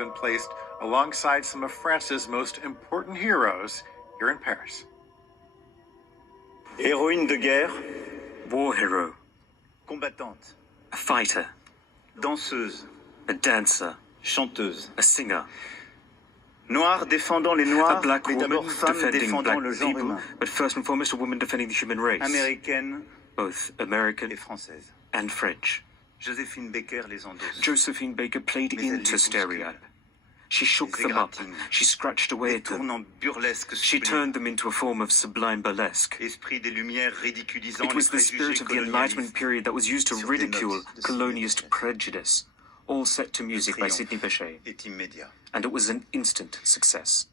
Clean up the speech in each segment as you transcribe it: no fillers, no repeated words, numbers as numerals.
been placed alongside some of France's most important heroes here in Paris. Héroïne de guerre, War hero, combattante, a fighter, danseuse, a dancer, chanteuse. a singer, Noire défendant les a Noirs, black mais woman d'abord femme defending défendant black le genre people, humain. but first and foremost a woman defending the human race, Américaine both American et française. and French. Joséphine Baker les endosse. Josephine Baker played Mais elle into les stereotype. She shook les them up. égratigne, She scratched away les at them. tourne en burlesque She sublime. turned them into a form of sublime burlesque. Esprit des Lumières ridiculisant It was les the spirit préjugés of the Enlightenment colonialistes. period that was used to Sur des ridicule notes de colonialist Sidney Bechet. prejudice, all set to music by triomphe Sidney Bechet, est immédiat. and it was an instant success.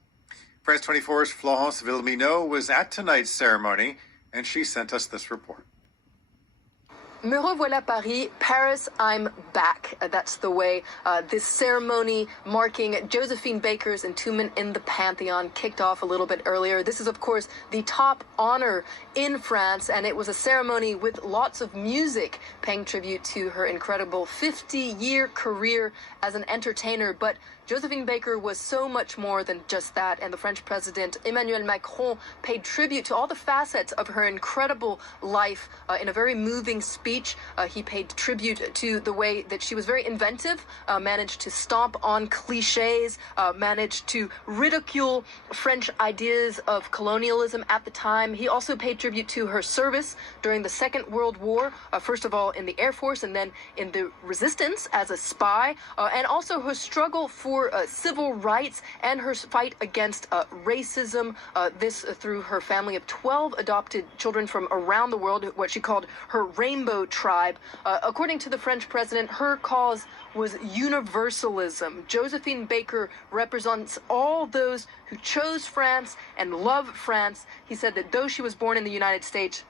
France 24's Florence Villeminot was at tonight's ceremony, and she sent us this report. Me revoilà Paris, Paris, I'm back. That's the way this ceremony marking Josephine Baker's entombment in the Pantheon kicked off a little bit earlier. This is, of course, the top honor in France, and it was a ceremony with lots of music paying tribute to her incredible 50-year career as an entertainer. But Josephine Baker was so much more than just that, and the French president Emmanuel Macron paid tribute to all the facets of her incredible life in a very moving speech. He paid tribute to the way that she was very inventive, managed to stomp on cliches, managed to ridicule French ideas of colonialism at the time. He also paid tribute to her service during the Second World War, first of all in the Air Force and then in the resistance as a spy, and also her struggle for civil rights and her fight against racism, this through her family of 12 adopted children from around the world, what she called her rainbow tribe. According to the French president, her cause was universalism. Josephine Baker represents all those who chose France and love France. He said that though she was born in the United States,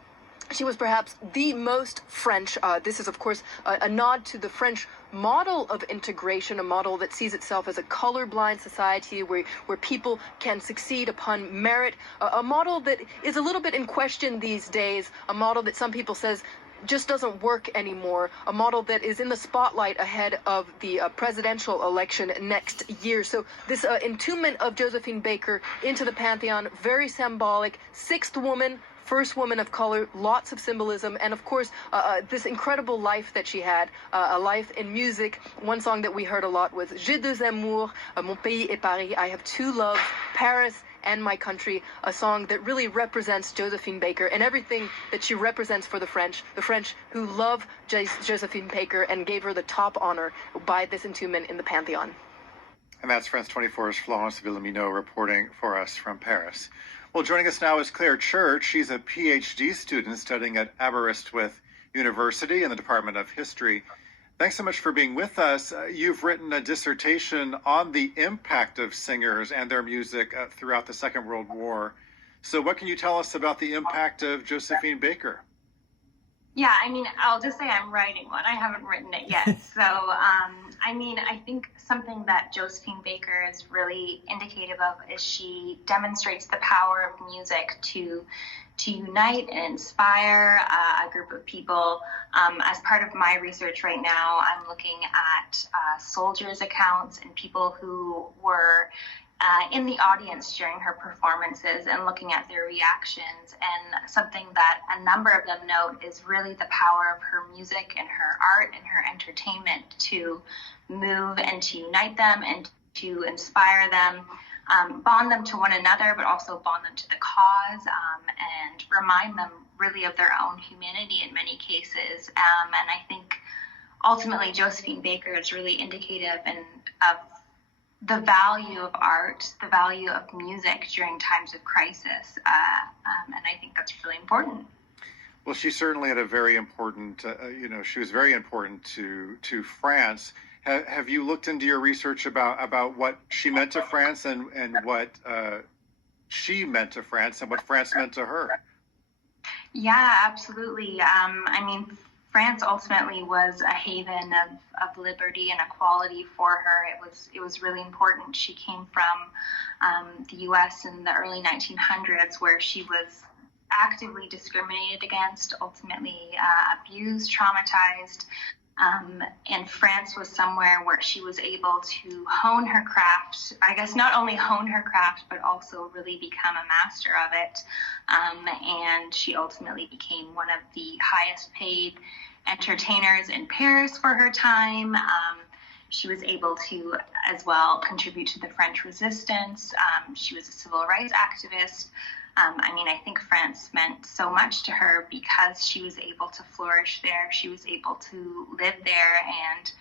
she was perhaps the most French. This is, of course, a nod to the French model of integration, a model that sees itself as a colorblind society where people can succeed upon merit, a model that is a little bit in question these days, a model that some people says just doesn't work anymore, a model that is in the spotlight ahead of the presidential election next year. So this entombment of Josephine Baker into the Pantheon, very symbolic, sixth woman, first woman of color, lots of symbolism, and of course, this incredible life that she had, a life in music. One song that we heard a lot was J'ai deux amours, Mon pays et Paris, I have two loves, Paris and my country, a song that really represents Josephine Baker and everything that she represents for the French who love Josephine Baker and gave her the top honor by this entombment in the Pantheon. And that's France 24's Florence Villeminot reporting for us from Paris. Well, joining us now is Clare Church. She's a PhD student studying at Aberystwyth University in the Department of History. Thanks so much for being with us. You've written a dissertation on the impact of singers and their music throughout the Second World War. So what can you tell us about the impact of Josephine Baker? Yeah, I mean, I'll just say I'm writing one. I haven't written it yet. So, I mean, I think something that Josephine Baker is really indicative of is she demonstrates the power of music to unite and inspire a group of people. As part of my research right now, I'm looking at soldiers' accounts and people who were in the audience during her performances and looking at their reactions. And something that a number of them note is really the power of her music and her art and her entertainment to move and to unite them and to inspire them, bond them to one another, but also bond them to the cause, and remind them really of their own humanity in many cases. And I think ultimately Josephine Baker is really indicative of the value of art, the value of music during times of crisis, and I think that's really important. Well, she certainly had a very important, she was very important to France. Have you looked into your research about what she meant to France and what she meant to France and what France meant to her? Yeah, absolutely. I mean, France ultimately was a haven of liberty and equality for her. It was really important. She came from the U.S. in the early 1900s, where she was actively discriminated against, ultimately abused, traumatized. And France was somewhere where she was able to hone her craft. I guess not only hone her craft, but also really become a master of it. And she ultimately became one of the highest paid entertainers in Paris for her time. She was able to, as well, contribute to the French resistance. She was a civil rights activist. I think France meant so much to her because she was able to flourish there. She was able to live there and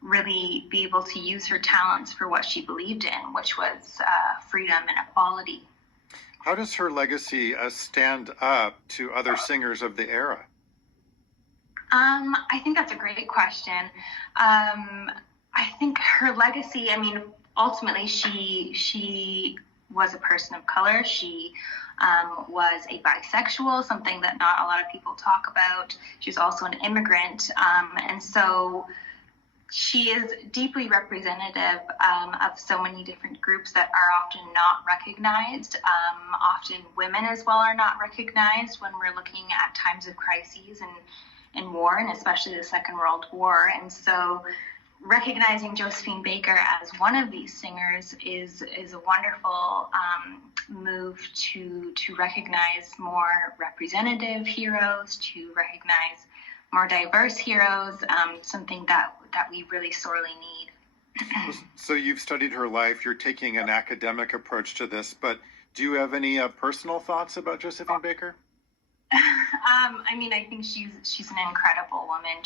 really be able to use her talents for what she believed in, which was freedom and equality. How does her legacy stand up to other singers of the era? I think that's a great question. I think her legacy, ultimately she was a person of color. She was a bisexual, something that not a lot of people talk about. She was also an immigrant. And so she is deeply representative of so many different groups that are often not recognized. Often women as well are not recognized when we're looking at times of crises and war, and especially the Second World War. And so recognizing Josephine Baker as one of these singers is a wonderful move to recognize more representative heroes, to recognize more diverse heroes, something that we really sorely need. So you've studied her life. You're taking an academic approach to this, but do you have any personal thoughts about Josephine Baker? I think she's an incredible woman.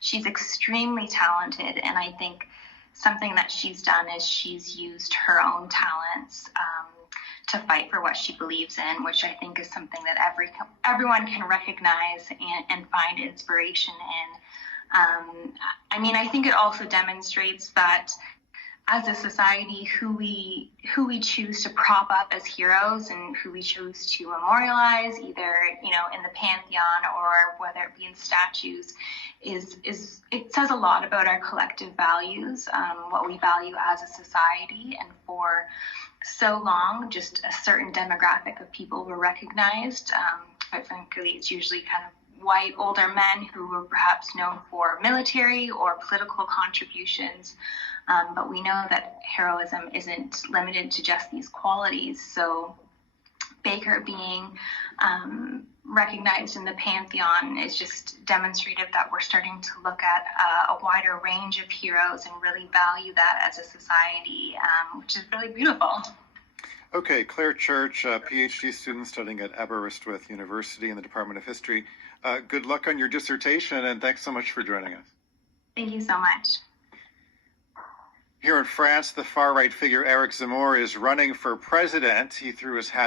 She's extremely talented, and I think something that she's done is she's used her own talents to fight for what she believes in, which I think is something that everyone can recognize and find inspiration in. I think it also demonstrates that as a society, who we choose to prop up as heroes and who we choose to memorialize, either in the pantheon or whether it be in statues, is it says a lot about our collective values, what we value as a society. And for so long, just a certain demographic of people were recognized. Quite frankly, it's usually kind of white older men who were perhaps known for military or political contributions. But we know that heroism isn't limited to just these qualities. So Baker being recognized in the pantheon is just demonstrative that we're starting to look at a wider range of heroes and really value that as a society, which is really beautiful. Okay, Clare Church, PhD student studying at Aberystwyth University in the Department of History. Good luck on your dissertation, and thanks so much for joining us. Thank you so much. Here in France, the far-right figure Eric Zemmour is running for president. He threw his hat in